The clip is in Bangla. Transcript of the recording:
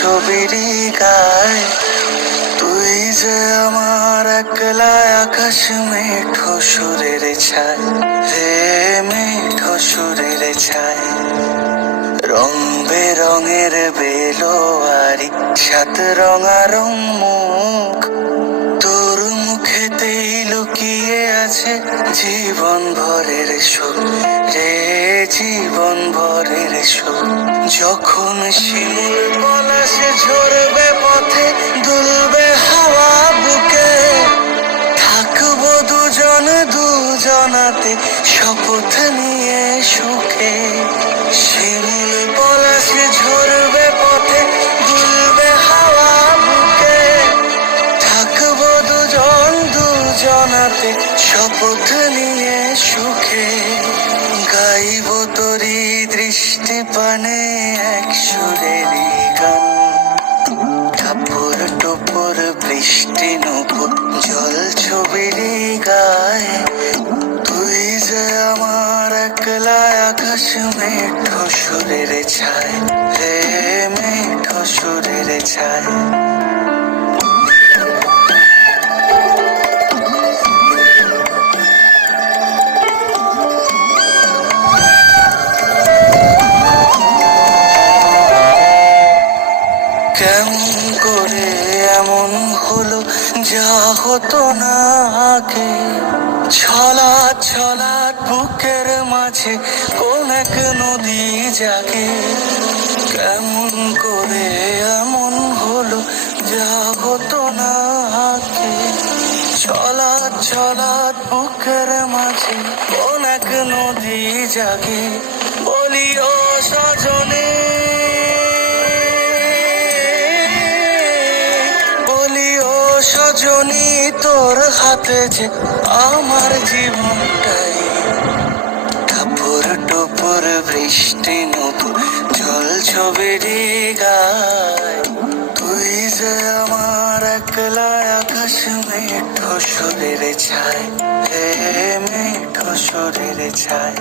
ছবিরই গায়, তুই যে আমার একলা আকাশ মেঠো সুরের ছায় রে, মেঠো সুরের ছায়। রং বেরঙের বেলোয়ারি সাত রঙারং মুখ, তোর মুখেতেই লুকিয়ে আছে জীবন ভরের সুখ রে, জীবন ভরের সুখ। যখন শিমুল পলাশে ঝরবে পথে, দুলবে হাওয়া বুকে, থাকবো দুজন দুজনাতে শপথ নিয়ে সুখে। শিমুল পলাশে ঝরবে পথে, দুলবে হাওয়া বুকে, থাকবো দুজন দুজনাতে শপথ নিয়ে সুখে। গাইব তোরি দৃষ্টি পানে এক সুরেরই গান, টাপুর টুপুর বৃষ্টি নুপুর জল ছবিরই গায়, তুই যে আমার একলা আকাশ মেঠো সুরের ছায় রে, মেঠো সুরের ছায়। কেমন করে এমন হলো যা হতো না আগে, ছলাৎ ছলাৎ বুকের মাঝে কোন এক নদী জাগে। কেমন করে এমন হলো যা হতো না আগে, ছলাৎ ছলাৎ বুকের মাঝে কোন এক নদী জাগে। বলি ও সজনে, সজনী তোর হাতে যে আমার জীবনটাই, টাপুর টুপুর বৃষ্টি নুপুর জল ছবিরই গায়, তুই যে আমার একলা আকাশ মেঠো সুরের ছায় হে, মেঠো সুরের ছায়।